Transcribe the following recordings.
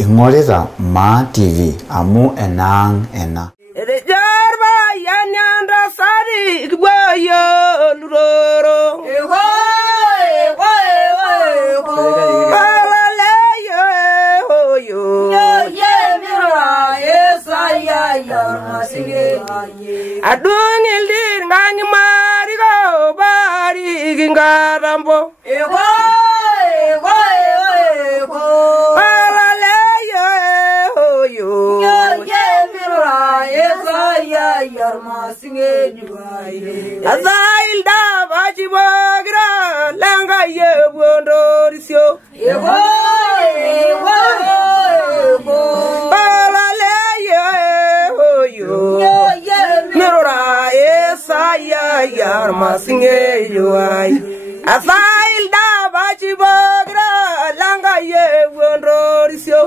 Ingorita Ma TV amu enang ena. Jarba yanyanda sari gboyo luroro. Adungil dir ngani marigo bari gingarambo. Azail da bachi bagra langa ye bondorisio. Mirora esa yar masinge yuai. Azail da bachi bagra langa ye bondorisio.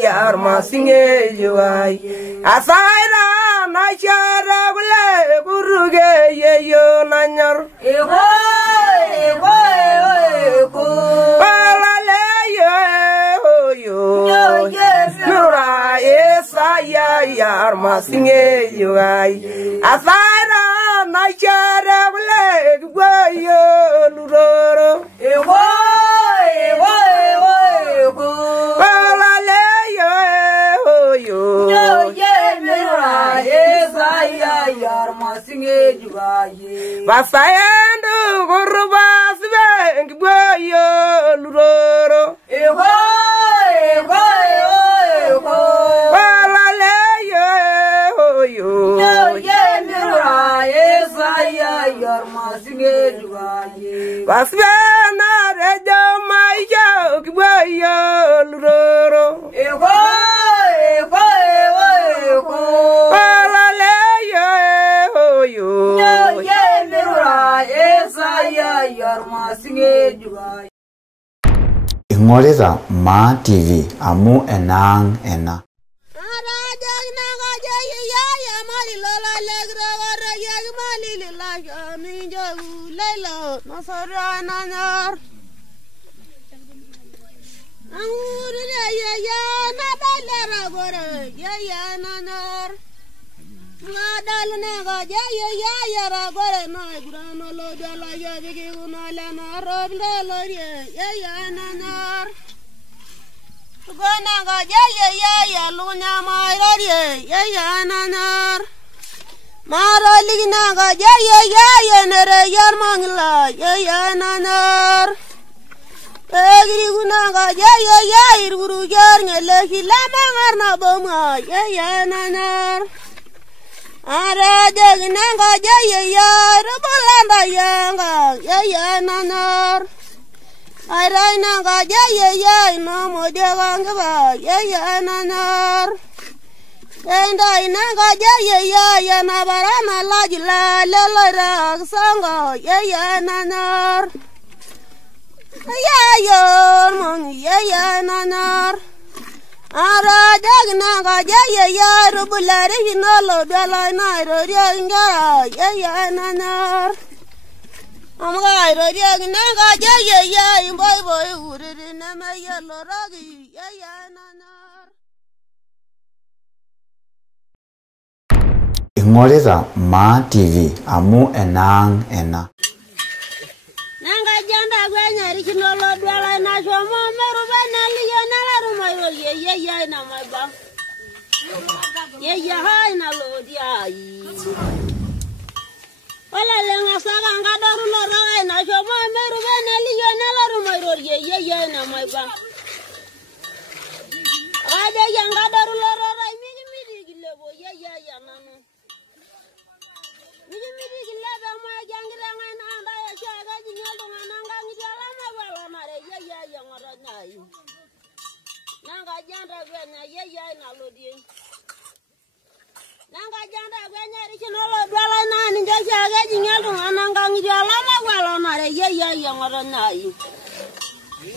Yar masinge yuai asaira na chara bule buruge ye yo nanyar bala le yo nura esa yar masinge yuai asaira na chara bule yo luroro Basayando gorubas beng boyo luroro Basbana rejo maiyo boyo luroro Ingorita Ma TV amu enang ena. Ingorita Ma TV amu enang ena. Nanga janda gwenya rikinolo dwala na shomo meru bana liyo na la rumayo ye na maba. Ye hai na lodi ai. Wala lenga saka ngadaru lo rai na shomo meru bana liyo na la rumayo ye na maba. Ade yanga daru lo rai midi gilebo ye nanu. Midi gilebo ma jangira ngana anda ya shaga jinyalo ngana ngidala ma wala mare ye ngora nai. Nanga janda gwenya ye na lodi. Nanga janda gwenya rikinolo dwala na ninja shaga jinyalo ngana ngidala ma wala mare ye ngora nai.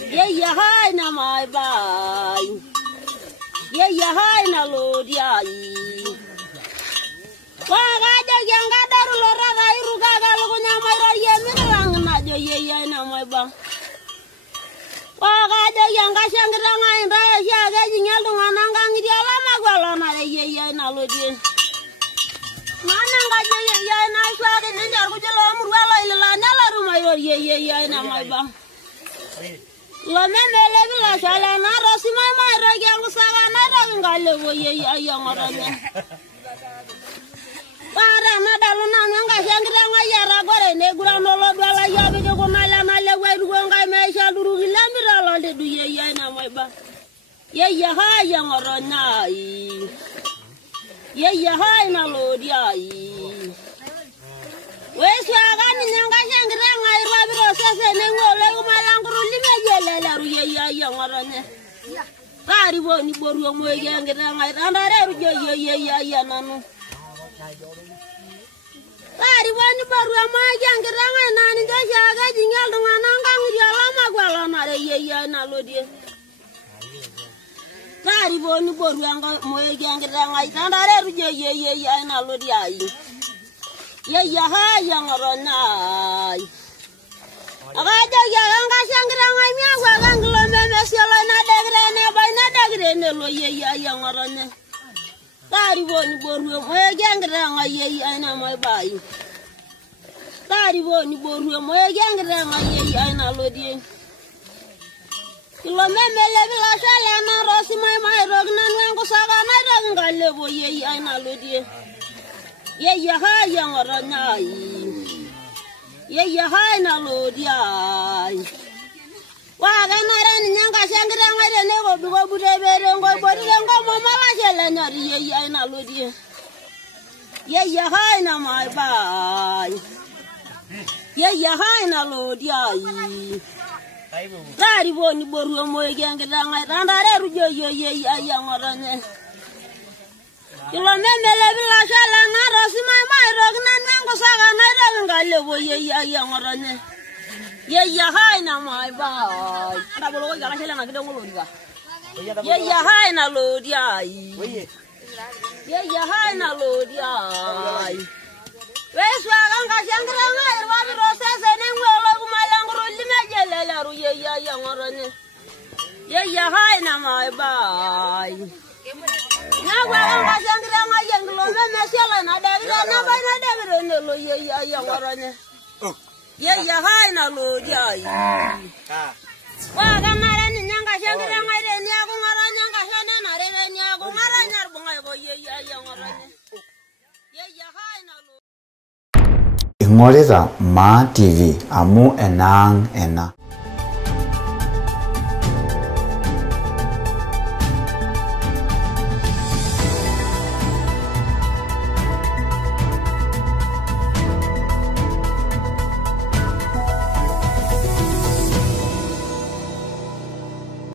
Ye hai na mai bai. Ye hai na lodi ai. Wa ga de yanga daru Wakajo yang kasangkira ngai ndaya siaga jinyal tungana ngangit ya lama gwalona ye nalodi. Mana ngajo ye na siaga ninjar kujelo murwala ilala nala rumah ye na maiba. Lama mele bila sala na rosi mai rogi yang usaha na rogi ngale wo ye yang orangnya. Para na dalu na nga sangkira ngai ya ragore ne gura nolo dwala ya be ko nala nale we du ngai me sha duru gilamira lo de du ye na maiba. Ye ha yang orangnya ye ha na lo dia wes aga ni nga sangkira ngai rabiro sese ne ngole malanguru lime yele la ru ye yang orangnya. Kari bo ni boru mo ye ngira ngai andare ru ye nanu. Kari wani baru ama jangkira ngai nani josi aga jinyal dengan angkang dia lama gwalona re ye na lo dia. Kari wani baru anga moye jangkira ngai tandare ru ye na lo dia ye ha yang orona aga jaga anga jangkira ngai mi agwa ganglo me meselo na dagre ne lo ye yang orona. Tari boni boru moye jangkira ngai ye na mai bai. Tari boni boru moye jangkira ngai ye na lo dia. Kilo memele bila sala na rosi mai rog na nwengo saga na rog ngale bo ye na lo dia. Ye ha yang orangnya ye ha na lo dia. Waga naran nyanga sangkira ngai ne go bude bere ngo bodi ngo mama la jela nyari ye na lo dia. Ye ha na mai bai. Ye ha na lo dia. Dari boni boru mo ye ngira ngai randare ru ye yang orangnya. Kilo memele bila sala na rosi mai rog na ngo saga na rog ngale bo ye yang orangnya. Ye ha na mai bai. Ada bolo ga sala na gido ngolo diga. Ye ha na lo dia. Ye ha na lo dia. Wes wa ga sangkira ngai wa bi rose se ne ngolo ku malangro lime jele la ru ye yang orane. Ye ha na mai bai. Na wa ga sangkira ngai yang lo me mesela na dagre na bai na dagre ne lo ye yang orane. Ye ha na lo dia. Wa ga mara ni nyanga sangkira ngai re ni aku ngara nyanga sana na re ni aku ngara nyar bungai go ye yang orane. Ye ha na lo Ingoleza Ma TV amu enang ena.